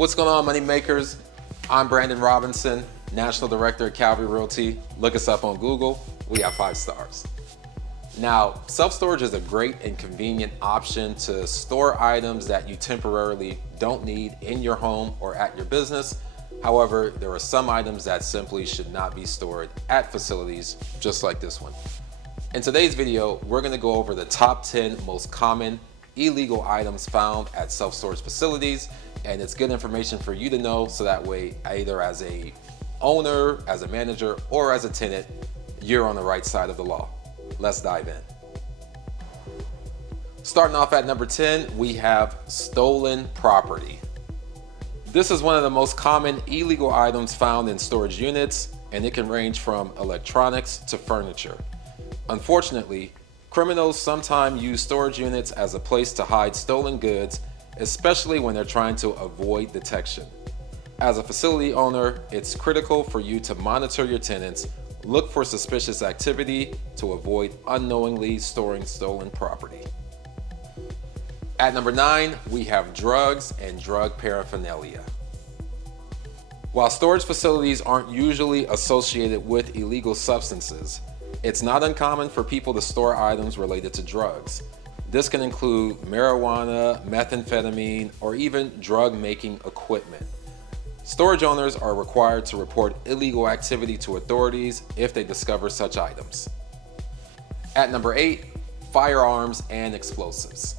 What's going on, money makers? I'm Brandon Robinson, National Director at Calvary Realty. Look us up on Google. We have 5 stars. Now, self-storage is a great and convenient option to store items that you temporarily don't need in your home or at your business. However, there are some items that simply should not be stored at facilities just like this one. In today's video, we're going to go over the top 10 most common illegal items found at self-storage facilities, and it's good information for you to know so that way, either as a owner, as a manager, or as a tenant, you're on the right side of the law. Let's dive in. Starting off at number 10, we have stolen property. This is one of the most common illegal items found in storage units, and it can range from electronics to furniture. Unfortunately, criminals sometimes use storage units as a place to hide stolen goods, especially when they're trying to avoid detection. As a facility owner, it's critical for you to monitor your tenants, look for suspicious activity to avoid unknowingly storing stolen property. At number 9, we have drugs and drug paraphernalia. While storage facilities aren't usually associated with illegal substances, it's not uncommon for people to store items related to drugs. This can include marijuana, methamphetamine, or even drug-making equipment. Storage owners are required to report illegal activity to authorities if they discover such items. At number 8, firearms and explosives.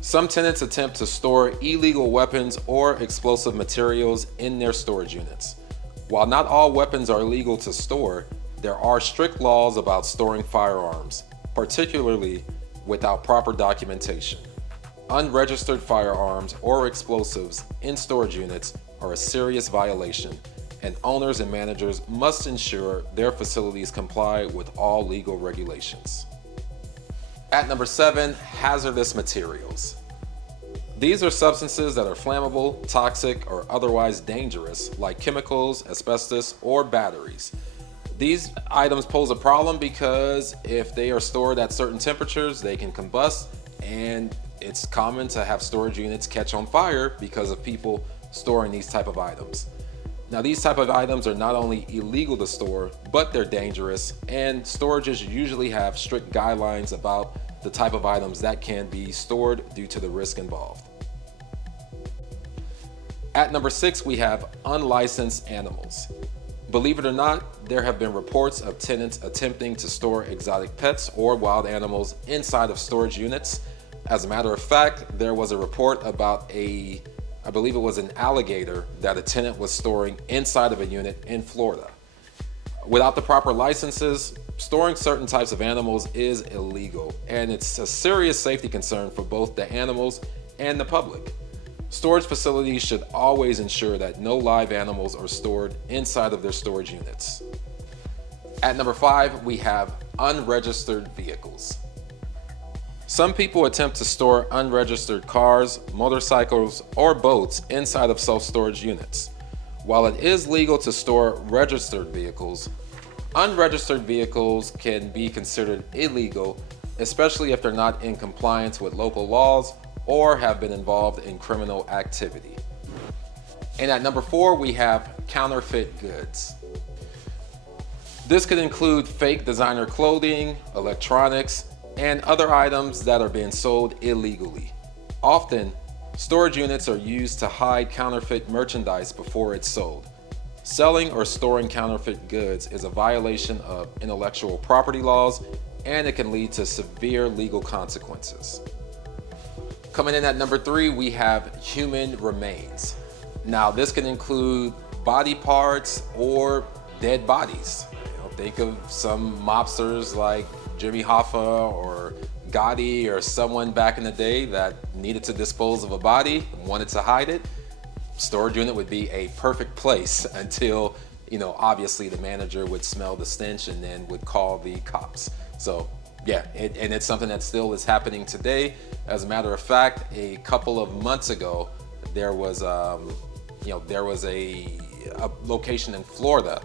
Some tenants attempt to store illegal weapons or explosive materials in their storage units. While not all weapons are legal to store, there are strict laws about storing firearms, particularly without proper documentation. Unregistered firearms or explosives in storage units are a serious violation, and owners and managers must ensure their facilities comply with all legal regulations. At number 7, hazardous materials. These are substances that are flammable, toxic, or otherwise dangerous, like chemicals, asbestos, or batteries. These items pose a problem because if they are stored at certain temperatures, they can combust, and it's common to have storage units catch on fire because of people storing these type of items. Now, these type of items are not only illegal to store, but they're dangerous, and storages usually have strict guidelines about the type of items that can be stored due to the risk involved. At number 6, we have unlicensed animals. Believe it or not, there have been reports of tenants attempting to store exotic pets or wild animals inside of storage units. As a matter of fact, there was a report about I believe it was an alligator that a tenant was storing inside of a unit in Florida. Without the proper licenses, storing certain types of animals is illegal, and it's a serious safety concern for both the animals and the public. Storage facilities should always ensure that no live animals are stored inside of their storage units. At number 5, we have unregistered vehicles. Some people attempt to store unregistered cars, motorcycles, or boats inside of self-storage units. While it is legal to store registered vehicles, unregistered vehicles can be considered illegal, especially if they're not in compliance with local laws or have been involved in criminal activity. And at number 4, we have counterfeit goods. This could include fake designer clothing, electronics, and other items that are being sold illegally. Often, storage units are used to hide counterfeit merchandise before it's sold. Selling or storing counterfeit goods is a violation of intellectual property laws, and it can lead to severe legal consequences. Coming in at number 3, we have human remains. Now, this can include body parts or dead bodies. Think of some mobsters like Jimmy Hoffa or Gotti or someone back in the day that needed to dispose of a body and wanted to hide it. Storage unit would be a perfect place until, obviously the manager would smell the stench and then would call the cops. So yeah, and it's something that still is happening today. As a matter of fact, a couple of months ago, there was a location in Florida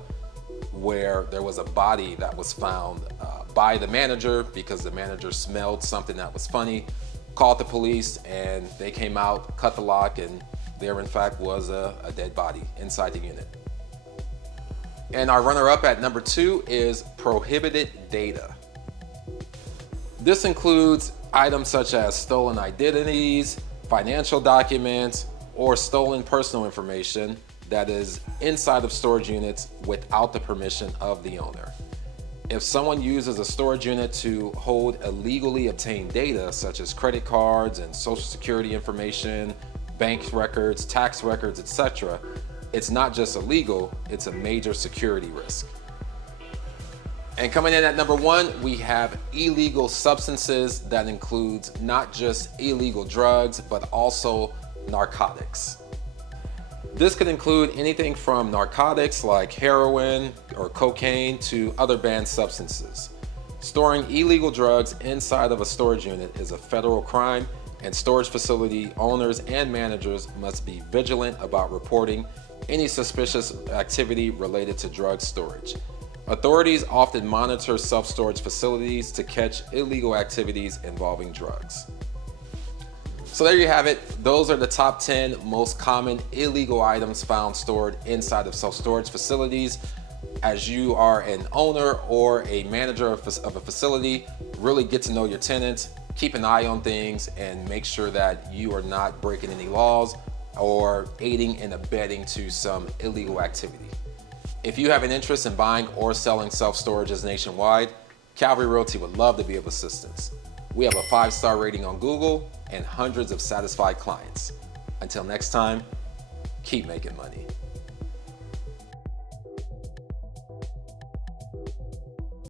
where there was a body that was found by the manager because the manager smelled something that was funny, called the police, and they came out, cut the lock, and there in fact was a dead body inside the unit. And our runner-up at number 2 is prohibited data. This includes items such as stolen identities, financial documents, or stolen personal information that is inside of storage units without the permission of the owner. If someone uses a storage unit to hold illegally obtained data such as credit cards and social security information, bank records, tax records, etc., it's not just illegal, it's a major security risk. And coming in at number 1, we have illegal substances. That includes not just illegal drugs, but also narcotics. This could include anything from narcotics like heroin or cocaine to other banned substances. Storing illegal drugs inside of a storage unit is a federal crime, and storage facility owners and managers must be vigilant about reporting any suspicious activity related to drug storage. Authorities often monitor self-storage facilities to catch illegal activities involving drugs. So there you have it. Those are the top 10 most common illegal items found stored inside of self-storage facilities. As you are an owner or a manager of a facility, really get to know your tenants, keep an eye on things, and make sure that you are not breaking any laws or aiding and abetting to some illegal activity. If you have an interest in buying or selling self-storages nationwide, Calvary Realty would love to be of assistance. We have a 5-star rating on Google and hundreds of satisfied clients. Until next time, keep making money.